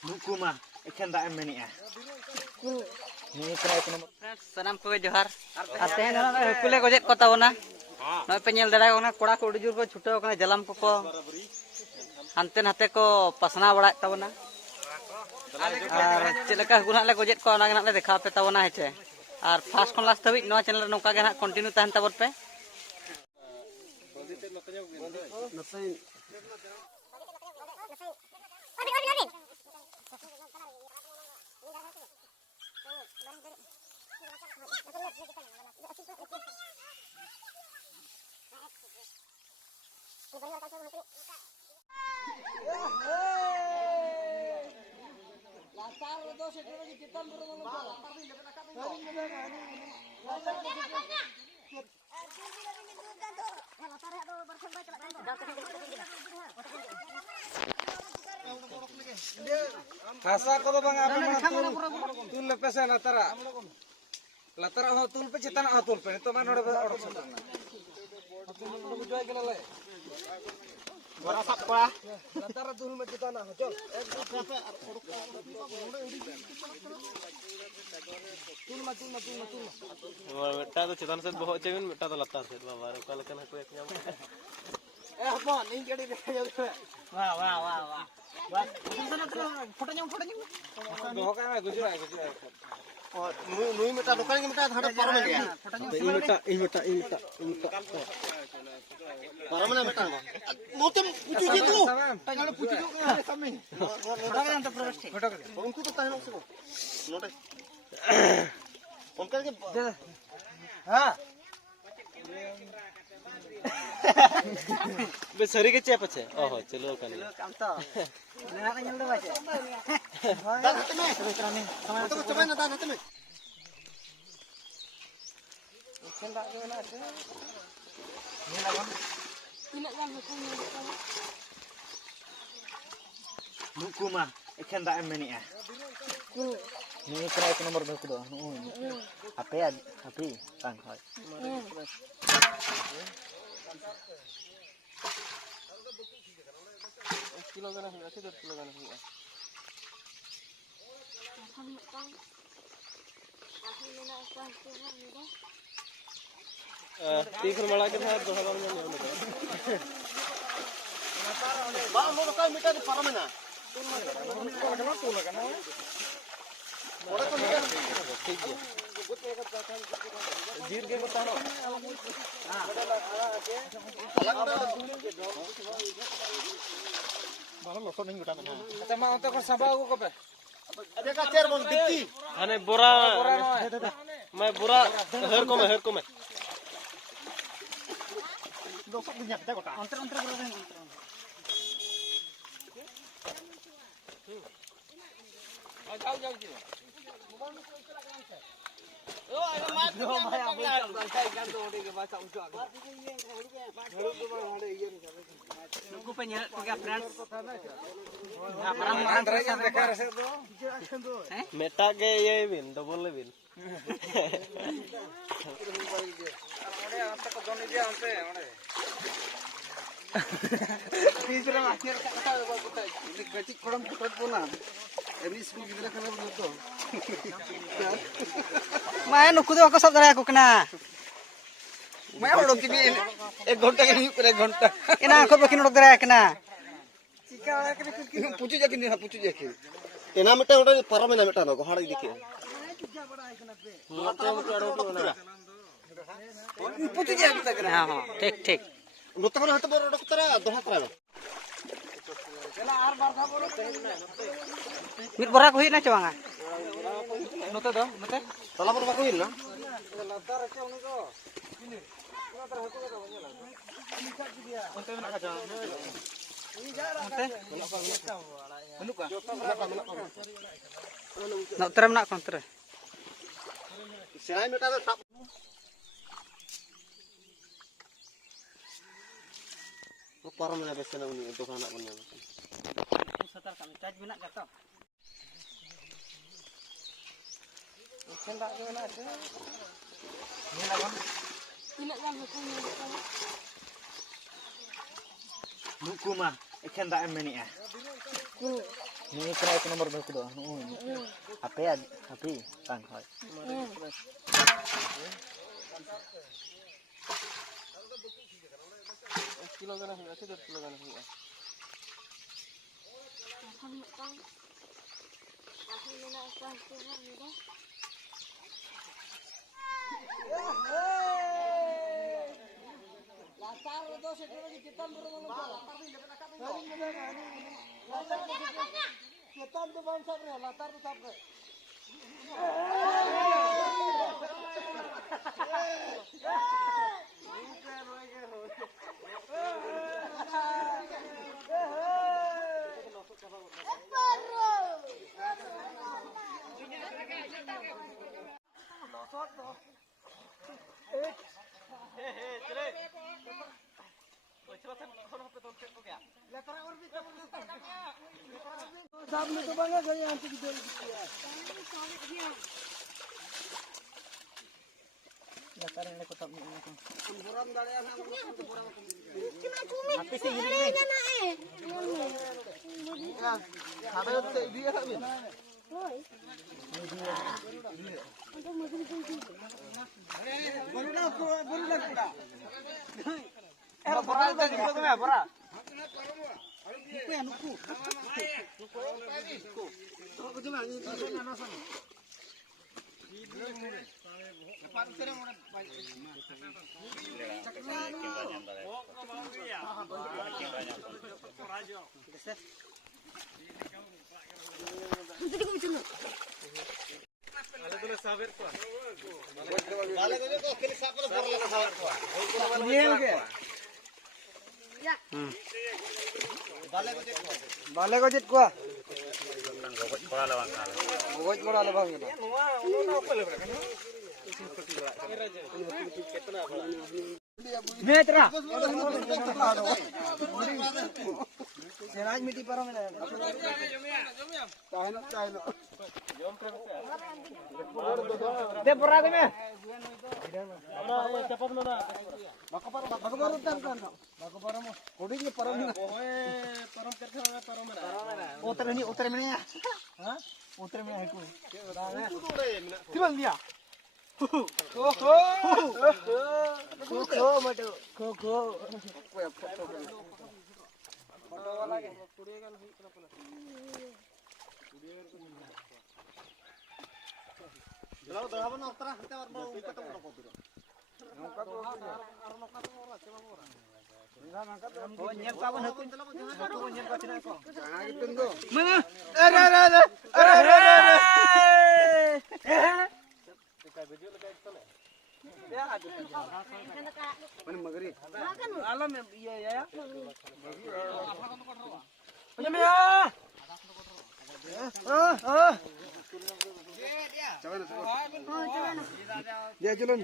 Buku mah ikan tak emeni ah. Ni kira itu nomor. Sanam ko johar. Ate na kule ko jet ko tawna. No pe nyel dara ona koda ko udjur ko chutaw kana jalam ko hanten hate ko pasna bada tawna. Ar chilaka guna le ko jet ko ona gana le dekha pe tawna heche. Ar first kon last thabi no channel nongka ge na continue tahan tabot pe. Hasa ko bang apa tul lepesa latara ho tul pe chetan ho tul pe to man orde orok sa tul joy gela le bora sap pa latara tul me chetan ho chol tul ma meta to chetan set boho chemin meta to latar set baba ro kala kana ko ek nyam hapon ning gedi de wah photo new दोह का मैं गुजरा और नुई Meta दुकान के Meta हटा परम गया ई मेटा परम ने मेटा नोते पूछू जी तू तगड़े पूछू जो के सामने फोटो का अंत प्रवेश फोटो का उनको तो ताहे उसको नोटे उनका के हां बे सरी के चेप छे ओहो चलो कानी काम तो ना का nyul baca dan hate me sama to coba na dan hate me ikan tak gimana ada ni lawan tidak kan Buku mah ikan tak emeni ah. Ni kira itu nomor buku doang. HP kan hoy. Kilo gana huआ 10 kilo gana huआ तीखर मड़ा के था दोहा बार में बा मोर का metre परमेना तो लगाना मोर को metre ठीक है जीर के बतानो बाहर लोसो नहीं उठा ना अच्छा मां तो को सबा को पे अबे का चेयर बोल दिक्की अने बोरा मैं बोरा हर को मैं दोसो दुनिया पे गोटा अंतर बोरा नहीं जाओ जी मोबाइल में कोई चला कहां से ओ आगे मार दो भाई अब चल कर दो ओडी के बाद समझो आगे घड़ू को मार ये नुकु पे nyel ko friends अंदर ही देखा रहे दो मेटा के ये बिन डबल बिन ओडे अंत को दोनी दिया अंते ओडे तीसरा आखिर का कथा बोलता है गति कोडम फुटत बोना एनी स्कूल गिदरा खाना बोल तो मैं नुकु दो को सब दरा को कना मैं ओडो की 1 घंटा के नहीं 1 घंटा ina ko bakin odok dara kena चिका के पूछू जाके एना मेटा ओडे परमेना मेटा नो हाड़ी दिखे मोटे मोटे अड़ो को ना पूछू जाके तक हां हां ठीक नोते को हत बर ओडक तरा दोहा करा चला आर बार था बोलो mit bora ko hina chawanga नोते दो नोते तला पर बाको हिना लतार के उनी को लतार हको का बनेला onte menak ka ini jarang nak terem nak kontre saya meta tak parah mana biasa uni untuk anak punya setar kami charge menak kata ikan tak gimana ada ni lawan tidak kan hukumnya Buku mah ikan tak meni ah. Ini kira itu nomor berapa doang? Apa ya? Api, bang. Kilo ganas huya, 2 kilo ganas huya. Bale ko jet ko. Gogoj pora le bang. Metra. Seraj miti paro me. Tahino. De pora de me. Dia jalan.